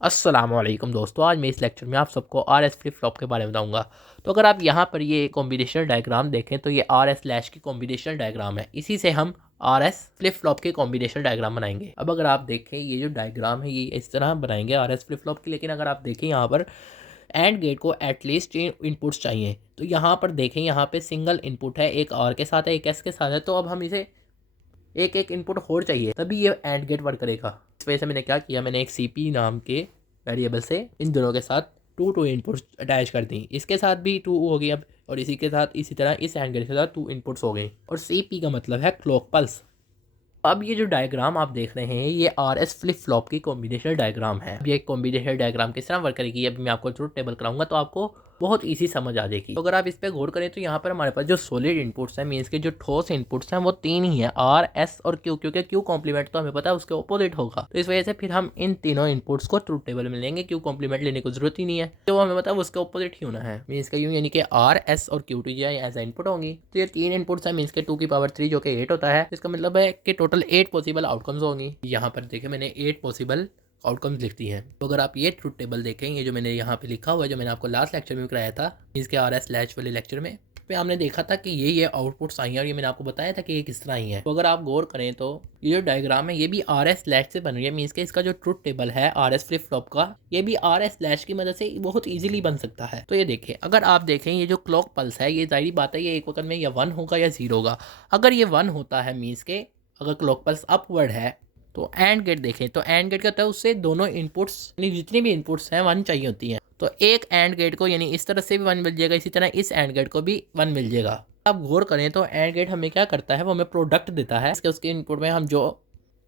अस्सलामुअलैकुम दोस्तों, आज मैं इस लेक्चर में आप सबको आर एस फ्लिप फ्लॉप के बारे में बताऊंगा। तो अगर आप यहाँ पर ये कॉम्बिनेशनल डायग्राम देखें तो ये आर एस लैश की कॉम्बिनेशनल डायग्राम है। इसी से हम आर एस फ्लिप फ्लॉप के कॉम्बिनेशनल डायग्राम बनाएंगे। अब अगर आप देखें ये जो डायग्राम है ये इस तरह बनाएंगे आर एस फ्लिप फ्लॉप की। लेकिन अगर आप देखें यहाँ पर एंड गेट को एटलीस्ट 3 इनपुट्स चाहिए। तो यहाँ पर देखें यहाँ पे सिंगल इनपुट है, एक आर के साथ है, एक एस के साथ है। तो अब हम इसे एक एक इनपुट और चाहिए तभी ये एंड गेट वर्क करेगा। इस वजह से मैंने क्या किया, मैंने एक सी पी नाम के वेरिएबल से इन दोनों के साथ टू इनपुट्स अटैच कर दी। इसके साथ भी टू हो गई अब, और इसी के साथ इसी तरह इस एंड गेट के साथ 2 इनपुट्स हो गई। और सी पी का मतलब है क्लॉक पल्स। अब ये जो डायग्राम आप देख रहे हैं ये आर एस फ्लिप फ्लॉप की कॉम्बिनेशनल डायग्राम है। अब ये कॉम्बिनेशनल डायग्राम किस तरह वर्क करेगी अभी मैं आपको ट्रुथ टेबल कराऊंगा तो आपको बहुत इजी समझ आ जाएगी। तो अगर आप इस पे गौर करें तो यहाँ पर हमारे पास जो सॉलिड इनपुट्स हैं, मीन्स के जो ठोस इनपुट्स हैं वो 3 ही हैं, आर एस और क्यू। क्योंकि क्यू कॉम्प्लीमेंट तो हमें पता है उसके ऑपोजिट होगा। तो इस वजह से फिर हम इन तीनों इनपुट्स को ट्रुथ टेबल में लेंगे। क्यू कॉम्प्लीमेंट लेने की जरूरत ही नहीं है, तो हमें पता है उसके ऑपोजिट ही होना है। मीन्स के यूँ यानी कि आर एस और क्यू टी एज इनपुट होंगी। तो ये 3 इनपुट्स हैं, मीन्स के 2 की पावर 3 जो कि 8 होता है। इसका मतलब है कि टोटल 8 पॉसिबल आउटकम्स होंगी। यहाँ पर देखिए मैंने 8 पॉसिबल आउटकम्स लिखती हैं। तो अगर आप ये ट्रुथ टेबल देखें, ये जो मैंने यहाँ पे लिखा हुआ है, जो मैंने आपको लास्ट लेक्चर में कराया था इसके आर एस लैच वाले लेक्चर में, पे हमने देखा था कि ये आउटपुट्स आई हैं और ये मैंने आपको बताया था कि ये किस तरह आई है। तो अगर आप गौर करें तो ये जो डायग्राम है ये भी आर एस लैच से बन रही है। मीन्स के इसका जो ट्रुथ टेबल है आर एस फ्लिप फ्लॉप का, ये भी आर एस लैच की मदद से बहुत ईजिली बन सकता है। तो ये देखें, अगर आप देखें ये जो क्लॉक पल्स है ये जाहिर बात है ये एक वक्त में या 1 होगा या 0 होगा। अगर ये 1 होता है, मीन्स के अगर क्लॉक पल्स अपवर्ड है, तो एंड गेट देखें तो एंड गेट क्या होता है, उससे दोनों इनपुट्स यानी जितनी भी इनपुट्स हैं 1 चाहिए होती हैं। तो एक एंड गेट को यानी इस तरह से भी 1 मिल जाएगा, इसी तरह इस एंड गेट को भी 1 मिल जाएगा। अब गौर करें तो एंड गेट हमें क्या करता है, वो हमें प्रोडक्ट देता है। उसके इनपुट में हम जो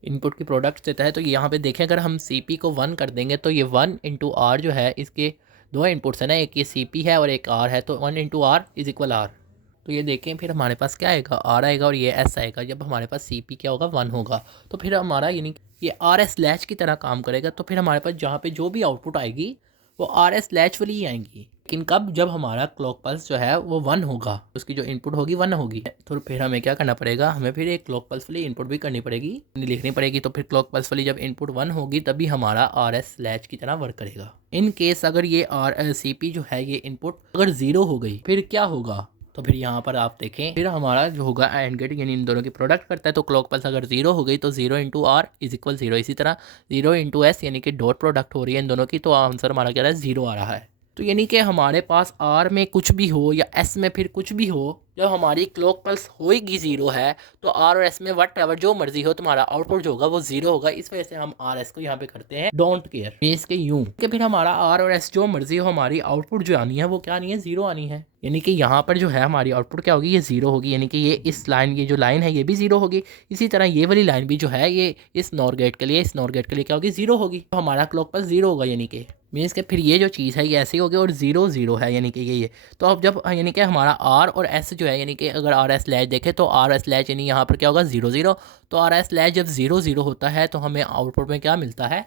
इनपुट की प्रोडक्ट देता है, तो यहाँ पे देखें अगर हम सी पी को 1 कर देंगे तो ये 1 इंटू आर जो है, इसके 2 इनपुट्स है ना, एक ये सी पी है और एक आर है, तो 1 into R is equal R. तो ये देखें फिर हमारे पास क्या आएगा, आर आएगा और ये एस आएगा। जब हमारे पास सी पी क्या होगा, 1 होगा, तो फिर हमारा यानी ये आर एस लैच की तरह काम करेगा। तो फिर हमारे पास जहाँ पे जो भी आउटपुट आएगी वो आर एस लैच वाली ही आएंगी। लेकिन कब, जब हमारा क्लॉक पल्स जो है वो 1 होगा, उसकी जो इनपुट होगी 1 होगी। तो फिर हमें क्या करना पड़ेगा, हमें फिर एक क्लॉक पल्स वाली इनपुट भी करनी पड़ेगी, लिखनी पड़ेगी। तो फिर क्लॉक पल्स वाली जब इनपुट 1 होगी तभी हमारा आर एस लैच की तरह वर्क करेगा। इन केस अगर ये आर सी पी जो है ये इनपुट अगर 0 हो गई फिर क्या होगा, तो फिर यहाँ पर आप देखें फिर हमारा जो होगा एंड गेट यानी इन दोनों की प्रोडक्ट करता है। तो क्लॉक पल्स अगर 0 हो गई तो 0 इंटू आर इज इक्वल 0। इसी तरह 0 इंटू एस यानी कि डॉट प्रोडक्ट हो रही है इन दोनों की, तो आंसर हमारा क्या रहा है, 0 आ रहा है। तो यानी कि हमारे पास आर में कुछ भी हो या एस में फिर कुछ भी हो, जब हमारी क्लॉक पल्स होएगी 0 है तो आर और एस में वट एवर जो मर्जी हो तुम्हारा आउटपुट जो होगा वो 0 होगा। इस वजह से हम आर एस को यहाँ पे करते हैं डोंट केयर, मींस के यूं कि फिर हमारा आर और एस जो मर्जी हो, हमारी आउटपुट जो आनी है वो क्या आनी है, 0 आनी है। यानी कि यहाँ पर जो है हमारी आउटपुट क्या होगी, ये 0 होगी। यानी कि ये इस लाइन, ये जो लाइन है ये भी 0 होगी। इसी तरह ये वाली लाइन भी जो है ये इस नॉर गेट के लिए, इस नॉर गेट के लिए क्या होगी, 0 होगी। तो हमारा क्लॉक पल्स 0 होगा। यानी कि मीन्स के फिर ये जो चीज़ है ये ऐसे ही होगी और 0 0 है, यानी कि ये। तो अब जब यानी कि हमारा आर और एस जो है, यानी कि अगर आर एस लैच देखें तो आर एस लैच यानी यहाँ पर क्या होगा, 0 0। तो आर एस लैच जब 0 0 होता है तो हमें आउटपुट में क्या मिलता है,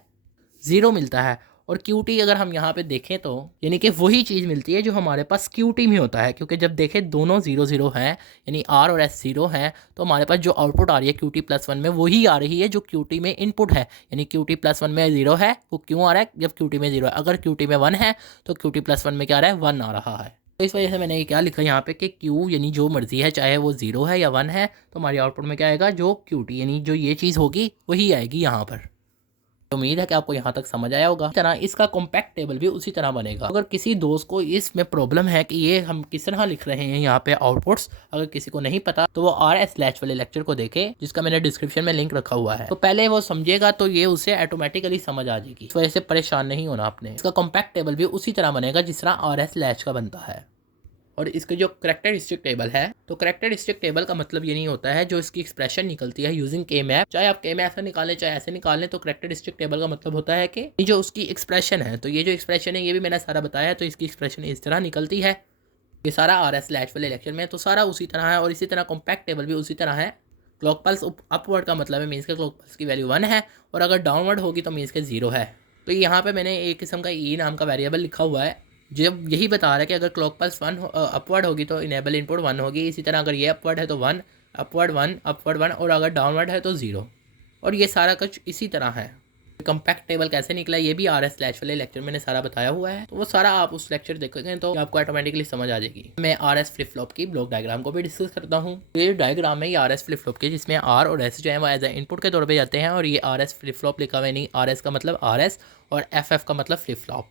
0 मिलता है। और क्यू टी अगर हम यहाँ पे देखें तो यानी कि वही चीज़ मिलती है जो हमारे पास क्यू टी में होता है। क्योंकि जब देखें दोनों 0 0 हैं यानी आर और एस 0 हैं, तो हमारे पास जो आउटपुट आ रही है क्यू टी प्लस 1 में वही आ रही है जो क्यू टी में इनपुट है। यानी क्यू टी प्लस 1 में 0 है, वो क्यों आ रहा है, जब क्यू टी में 0 है। अगर क्यू टी में 1 है तो क्यू टी प्लस 1 में क्या आ रहा है, 1 आ रहा है। तो इस वजह से मैंने ये क्या लिखा यहाँ पे कि क्यू यानी जो मर्जी है, चाहे वो 0 है या 1 है, तो हमारी आउटपुट में क्या आएगा, जो क्यू टी यानी जो ये चीज़ होगी वही आएगी यहाँ पर। उम्मीद है कि आपको यहाँ तक समझ आया होगा। इस तरह इसका कॉम्पैक्ट टेबल भी उसी तरह बनेगा। अगर किसी दोस्त को इसमें प्रॉब्लम है कि ये हम किस तरह लिख रहे हैं यहाँ पे आउटपुट्स, अगर किसी को नहीं पता तो वो आर एस लैच वाले लेक्चर को देखे जिसका मैंने डिस्क्रिप्शन में लिंक रखा हुआ है। तो पहले वो समझेगा तो ये उसे ऑटोमेटिकली समझ आ जाएगी। इस वजह से परेशान नहीं होना आपने। इसका कॉम्पैक्ट टेबल भी उसी तरह बनेगा जिस तरह आर एस लैच का बनता है। और इसके जो करेक्टरिस्टिक टेबल है, तो करेक्टरिस्टिक टेबल का मतलब ये नहीं होता है जो इसकी एक्सप्रेशन निकलती है यूजिंग के मैप, चाहे आप के मैप से निकालें चाहे ऐसे निकालें। तो करेक्टरिस्टिक टेबल का मतलब होता है कि जो उसकी एक्सप्रेशन है, तो ये जो एक्सप्रेशन है ये भी मैंने सारा बताया है। तो इसकी एक्सप्रेशन इस तरह निकलती है, ये सारा आर एस लैच वाले लेक्चर में तो सारा उसी तरह है। और इसी तरह कॉम्पैक्ट टेबल भी उसी तरह है। क्लॉक पल्स अपवर्ड का मतलब है मीन्स के क्लॉक पल्स की वैल्यू 1 है, और अगर डाउनवर्ड होगी तो मीन्स के 0 है। तो यहाँ पे मैंने एक किस्म का ई नाम का वेरिएबल लिखा हुआ है जब यही बता रहा है कि अगर क्लॉक पल्स 1 अपवर्ड होगी तो इनेबल इनपुट 1 होगी। इसी तरह अगर ये अपवर्ड है तो 1 अपवर्ड 1 अपवर्ड 1, और अगर डाउनवर्ड है तो 0। और ये सारा कुछ इसी तरह है। कम्पैक्ट टेबल कैसे निकला ये भी RS स्लैश वाले लेक्चर मैंने सारा बताया हुआ है, तो वो सारा आप उस लेक्चर देखोगे तो आपको ऑटोमेटिकली समझ आ जाएगी। मैं RS फ्लिप फ्लॉप की ब्लॉक डायग्राम को भी डिस्कस करता हूँ। ये डायग्राम है ये RS फ्लिप फ्लॉप की, जिसमें R और S जो है वो एज ए इनपुट के तौर पे जाते हैं, और ये RS फ्लिप फ्लॉप लिखा हुआ है, नहीं RS का मतलब RS और FF का मतलब फ्लिप फ्लॉप।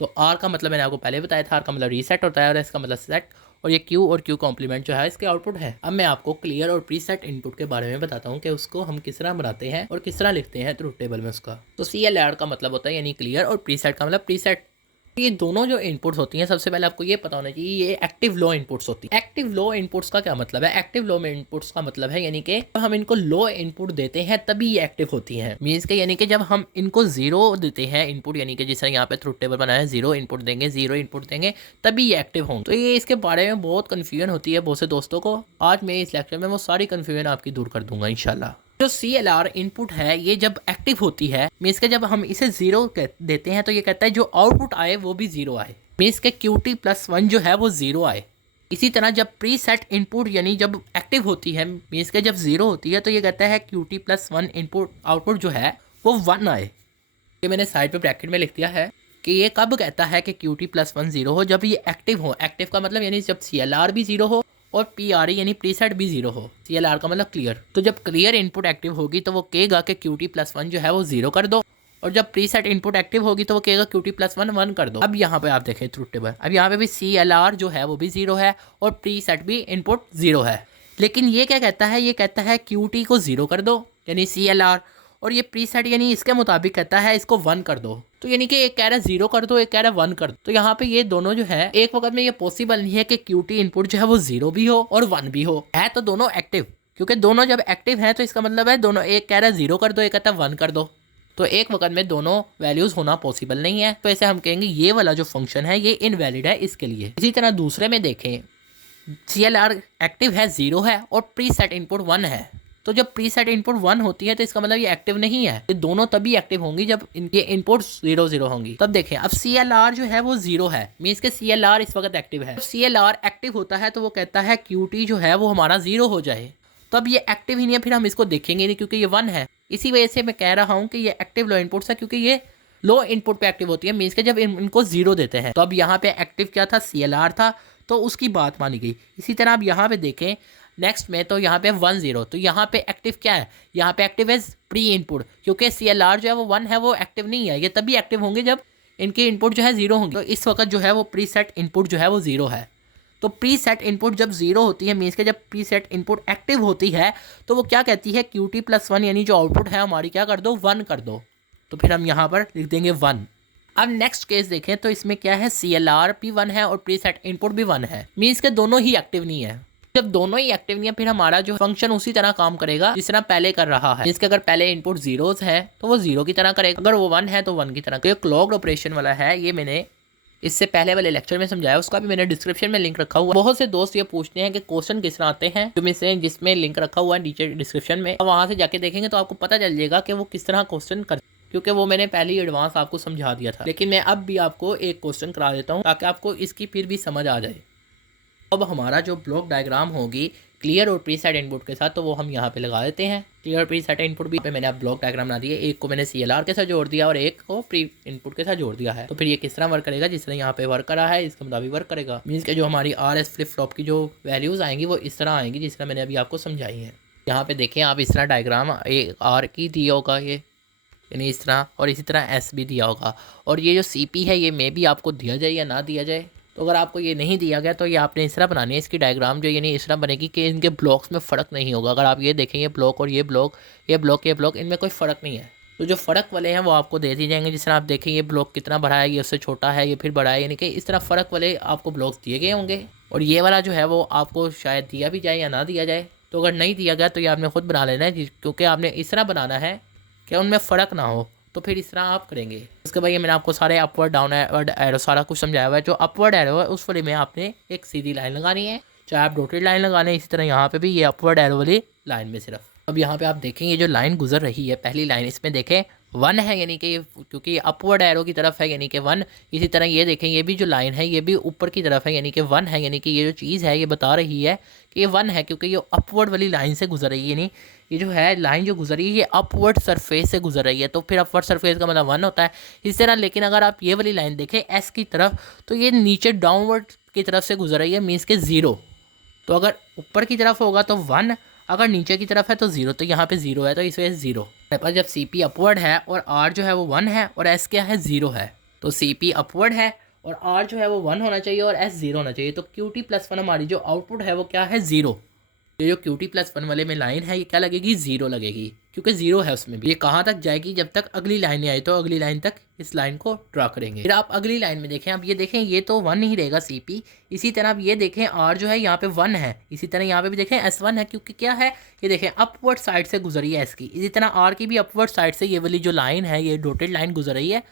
तो R का मतलब मैंने आपको पहले बताया था, R का मतलब रीसेट होता है और S का मतलब सेट, और ये Q और Q कॉम्प्लीमेंट जो है इसके आउटपुट है। अब मैं आपको क्लियर और प्रीसेट इनपुट के बारे में बताता हूँ कि उसको हम किस तरह बनाते हैं और किस तरह लिखते हैं ट्रुथ टेबल में उसका। तो CLR का मतलब होता है यानी क्लियर, और प्रीसेट का मतलब प्रीसेट। ये दोनों जो इनपुट्स होती हैं, सबसे पहले आपको ये पता होना चाहिए ये एक्टिव लो इनपुट्स होती है। एक्टिव लो इनपुट्स का क्या मतलब है? एक्टिव लो में इनपुट्स का मतलब है यानी कि हम इनको लो इनपुट देते हैं तभी ये एक्टिव होती हैं। मींस के यानी कि जब हम इनको जीरो देते हैं इनपुट, यानी कि जैसे यहाँ पे ट्रुथ टेबल बनाया है, जीरो इनपुट देंगे तभी ये एक्टिव होंगे। तो ये इसके बारे में बहुत कन्फ्यूजन होती है बहुत से दोस्तों को। आज मैं इस लेक्चर में वो सारी कन्फ्यूजन आपकी दूर कर दूंगा इंशाल्लाह। जो CLR इनपुट है ये जब एक्टिव होती है, मीन्स के जब हम इसे जीरो देते हैं तो ये कहता है जो आउटपुट आए वो भी जीरो आए, मीन्स के QT+1 जो है वो जीरो आए। इसी तरह जब प्रीसेट इनपुट यानी जब एक्टिव होती है, मीन्स के जब जीरो होती है तो ये कहता है QT+1 इनपुट आउटपुट जो है वो 1 आए। ये मैंने साइड पे ब्रैकेट में लिख दिया है कि ये कब कहता है कि QT+1 जीरो हो, जब ये एक्टिव हो। एक्टिव का मतलब यानी जब CLR भी जीरो हो और PRE यानी प्रीसेट भी जीरो हो। CLR का मतलब क्लियर। तो जब क्लियर इनपुट एक्टिव होगी तो वो कहेगा कि QT+1 जो है वो जीरो कर दो, और जब प्रीसेट इनपुट एक्टिव होगी तो वो कहेगा QT+1 1 कर दो। अब यहाँ पे आप देखें ट्रुथ टेबल, अब यहाँ पे भी CLR जो है वो भी जीरो है और प्रीसेट भी इनपुट जीरो है, लेकिन ये क्या कहता है? ये कहता है QT को जीरो कर दो यानी CLR, और ये प्रीसेट यानी इसके मुताबिक कहता है इसको 1 कर दो। तो यानी कि एक कह रहा है जीरो कर दो, एक कह रहा है 1 कर दो। तो यहाँ पे ये दोनों जो है एक वक्त में ये पॉसिबल नहीं है कि QT इनपुट जो है वो जीरो भी हो और 1 भी हो, है तो दोनों एक्टिव, क्योंकि दोनों जब एक्टिव है तो इसका मतलब है दोनों, एक कह रहा है जीरो कर दो, एक कहता है 1 कर दो। तो एक वक्त में दोनों वैल्यूज होना पॉसिबल नहीं है, तो ऐसे हम कहेंगे ये वाला जो फंक्शन है ये इनवैलिड है इसके लिए। इसी तरह दूसरे में देखें, CLR एक्टिव है, जीरो है, और प्रीसेट इनपुट 1 है। तो जब प्रीसेट इनपुट 1 होती है तो इसका मतलब ये एक्टिव नहीं है। ये दोनों तभी एक्टिव होंगी जब इनके इनपुट 0 0 होंगी। तब देखें अब CLR जो है वो जीरो है, मीन्स के CLR इस वक्त एक्टिव है। CLR एक्टिव होता है तो वो कहता है QT जो है वो हमारा जीरो हो जाए। तो अब ये एक्टिव ही नहीं है, फिर हम इसको देखेंगे नहीं क्योंकि ये 1 है। इसी वजह से मैं कह रहा हूँ कि ये एक्टिव लो इनपुट्स है, क्योंकि ये लो इनपुट पे एक्टिव होती है, मीन्स के जब इनको जीरो देते हैं। तो अब यहाँ पे एक्टिव क्या था? CLR था, तो उसकी बात मानी गई। इसी तरह अब यहाँ पे देखें नेक्स्ट में, तो यहाँ पे 1 0, तो यहाँ पे एक्टिव क्या है? यहाँ पे एक्टिव है प्री इनपुट, क्योंकि CLR जो है वो 1 है, वो एक्टिव नहीं है। ये तभी एक्टिव होंगे जब इनके इनपुट जो है जीरो होंगे। तो इस वक्त जो है वो प्रीसेट इनपुट जो है वो जीरो है। तो प्रीसेट इनपुट जब जीरो होती है, मीन्स के जब प्रीसेट इनपुट एक्टिव होती है तो वो क्या कहती है? QT+1 यानी जो आउटपुट है हमारी क्या कर दो? 1 कर दो। तो फिर हम यहाँ पर लिख देंगे 1। अब नेक्स्ट केस देखें तो इसमें क्या है? CLR भी 1 है और प्रीसेट इनपुट भी 1 है, मीन्स के दोनों ही एक्टिव नहीं है। जब दोनों ही एक्टिव नहीं है फिर हमारा जो फंक्शन उसी तरह काम करेगा जिस तरह पहले कर रहा है। इसके अगर पहले इनपुट जीरोस है तो वो जीरो की तरह करेगा, अगर वो 1 है तो 1 की तरह। तो ये क्लॉक्ड ऑपरेशन वाला है, ये मैंने इससे पहले वाले लेक्चर में समझाया, उसका भी मैंने डिस्क्रिप्शन में लिंक रखा हुआ है। बहुत से दोस्त ये पूछते हैं कि क्वेश्चन किस तरह आते हैं, जिसमें लिंक रखा हुआ है नीचे डिस्क्रिप्शन में, वहाँ से जाके देखेंगे तो आपको पता चल जाएगा कि वो किस तरह क्वेश्चन कर, क्योंकि वो मैंने पहले ही एडवांस आपको समझा दिया था। लेकिन मैं अब भी आपको एक क्वेश्चन करा देता हूँ ताकि आपको इसकी फिर भी समझ आ जाए। अब हमारा जो ब्लॉक डायग्राम होगी क्लियर और प्रीसेट इनपुट के साथ, तो वो हम यहाँ पे लगा देते हैं। क्लियर और प्रीसेट इनपुट भी पे मैंने अब ब्लॉक डायग्राम बना दिया, एक को मैंने CLR के साथ जोड़ दिया और एक को प्री इनपुट के साथ जोड़ दिया है। तो फिर ये किस तरह वर्क करेगा? जिस तरह यहाँ पे वर्क करा है इसके मुताबिक वर्क करेगा। मीन्स के जो हमारी RS फ्लिप फ्लॉप की जो वैल्यूज़ आएंगी वो इस तरह आएंगी जिस तरह मैंने अभी आपको समझाई है। यहाँ पे देखें आप, इस तरह डायग्राम R की दिया होगा ये, यानी इस तरह, और इसी तरह S भी दिया होगा। और ये जो CP है ये मे भी आपको दिया जाए या ना दिया जाए। तो अगर आपको ये नहीं दिया गया तो ये आपने इस तरह बनानी है इसकी डायग्राम, जो यानी इस तरह बनेगी कि इनके ब्लॉक्स में फ़र्क नहीं होगा। अगर आप ये देखें ये ब्लॉक और ये ब्लॉक, ये ब्लॉक, ये ब्लॉक, इनमें कोई फ़र्क नहीं है। तो जो फ़र्क वाले हैं वो आपको दे दिए जाएंगे। जिस तरह आप देखें ये ब्लॉक कितना बड़ा है, ये उससे छोटा है, ये फिर बड़ा है, यानी कि इस तरह फ़र्क वाले आपको ब्लॉक्स दिए गए होंगे। और ये वाला जो है वो आपको शायद दिया भी जाए या ना दिया जाए। तो अगर नहीं दिया गया तो ये आपने खुद बना लेना है, क्योंकि आपने इस तरह बनाना है कि उनमें फ़र्क ना हो। तो फिर इस तरह आप करेंगे। उसके बाद ये मैंने आपको सारे अपवर्ड डाउनवर्ड एरो सारा कुछ समझाया हुआ है। जो अपवर्ड एरो है उस वाले में आपने एक सीधी लाइन लगानी है, चाहे आप डॉटेड लाइन लगाने हैं। इसी तरह यहाँ पे भी ये अपवर्ड एरो वाली लाइन में सिर्फ। अब यहाँ पे आप देखेंगे जो लाइन गुजर रही है पहली लाइन, इसमें देखें वन है, यानी कि ये क्योंकि ये अपवर्ड एरो की तरफ है यानी कि वन। इसी तरह ये देखें, ये भी जो लाइन है ये भी ऊपर की तरफ है यानी कि वन है, यानी कि ये जो चीज़ है ये बता रही है कि ये वन है क्योंकि ये अपवर्ड वाली लाइन से गुजर रही है, यानी ये जो है लाइन जो गुजर रही है ये अपवर्ड सरफेस से गुजर रही है, तो फिर अपवर्ड सरफेस का मतलब वन होता है। इस तरह लेकिन अगर आप ये वाली लाइन देखें एस की तरफ, तो ये नीचे डाउनवर्ड की तरफ से गुजर रही है, मीन्स के ज़ीरो। तो अगर ऊपर की तरफ होगा तो वन, अगर नीचे की तरफ है तो ज़ीरो, तो यहाँ पे ज़ीरो है तो इस वजह से ज़ीरो। मेरे पास जब सी पी अपवर्ड है और आर जो है वो वन है और एस क्या है, ज़ीरो है, तो सी पी अपवर्ड है और आर जो है वो वन होना चाहिए और एस ज़ीरो होना चाहिए। तो क्यू टी प्लस वन हमारी जो आउटपुट है वो क्या है, ज़ीरो। ये जो क्यू टी प्लस वन वाले में लाइन है ये क्या लगेगी, ज़ीरो लगेगी, क्योंकि ज़ीरो है उसमें भी। ये कहाँ तक जाएगी, जब तक अगली लाइन नहीं आई, तो अगली लाइन तक इस लाइन को ड्रा करेंगे। फिर आप अगली लाइन में देखें, अब ये देखें ये तो वन ही रहेगा सी पी। इसी तरह आप ये देखें आर जो है यहाँ पे वन है, इसी तरह यहाँ पे भी देखें एस वन है, क्योंकि क्या है ये देखें अपवर्ड साइड से गुजरी है एस की। इसी तरह आर की भी अपवर्ड साइड से ये वाली जो लाइन है ये डॉटेड लाइन गुजर रही है,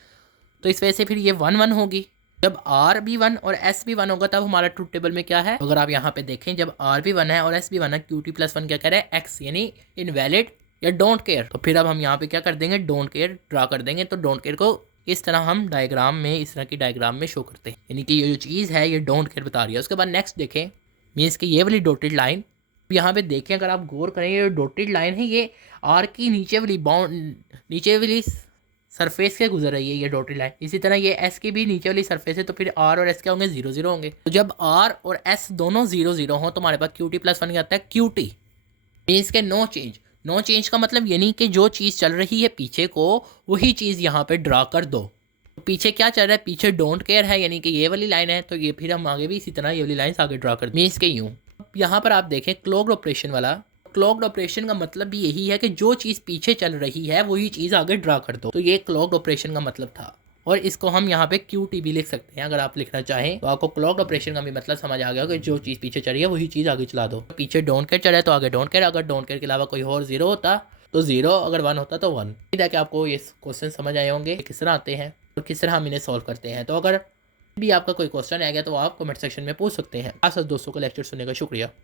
तो इस वजह से फिर ये वन वन होगी। जब आर भी वन और एस भी वन होगा तब हमारा ट्रूथ टेबल में क्या है, अगर आप यहाँ पे देखें जब आर भी वन है और एस भी वन है, क्यू टी प्लस वन क्या कह रहा है, एक्स, यानी इनवैलिड या डोंट केयर। तो फिर अब हम यहाँ पे क्या कर देंगे, डोंट केयर ड्रा कर देंगे। तो डोंट केयर को इस तरह हम डायग्राम में, इस तरह की डायग्राम में शो करते हैं, यानी कि ये जो चीज़ है ये डोंट केयर बता रही है। उसके बाद नेक्स्ट देखें, मीन्स कि ये वाली डॉटेड लाइन, यहाँ पे देखें अगर आप गौर करें ये डॉटेड लाइन है ये आर की नीचे वाली बाउंड, नीचे वाली सरफेस के गुजर रही है ये डॉटेड लाइन। इसी तरह ये एस की भी नीचे वाली सरफेस है, तो फिर आर और एस क्या होंगे, जीरो जीरो होंगे। तो जब आर और एस दोनों जीरो जीरो हो तो हमारे पास क्यू टी प्लस वन क्या आता है, क्यू टी मीन्स के नो चेंज। नो चेंज का मतलब यानी कि जो चीज़ चल रही है पीछे को वही चीज़ यहाँ पे ड्रा कर दो। तो पीछे क्या चल रहा है, पीछे डोंट केयर है, यानी कि ये वाली लाइन है, तो ये फिर हम आगे भी इसी तरह ये वाली लाइन आगे ड्रा कर दो, मीन्स के यूँ। यहाँ पर आप देखें क्लॉक्ड ऑपरेशन वाला, क्लॉक्ड ऑपरेशन का मतलब भी यही है कि जो चीज़ पीछे चल रही है वही चीज़ आगे ड्रा कर दो, तो ये क्लॉक्ड ऑपरेशन का मतलब था। और इसको हम यहाँ पे क्यू टी भी लिख सकते हैं, अगर आप लिखना चाहें तो आपको क्लॉक्ड ऑपरेशन का भी मतलब समझ आ गया कि जो चीज़ पीछे चल रही है वही चीज़ आगे चला दो। पीछे डोंट केयर चल रहा है तो आगे डोंट केयर, अगर डोंट केयर के अलावा कोई और जीरो होता तो जीरो, अगर वन होता तो वन। उम्मीद है कि आपको ये क्वेश्चन समझ आए होंगे किस तरह आते हैं और किस तरह हम इन्हें सॉल्व करते हैं। तो अगर भी आपका कोई क्वेश्चन आ गया तो आप कमेंट सेक्शन में पूछ सकते हैं। आप सब दोस्तों का लेक्चर सुनने का शुक्रिया।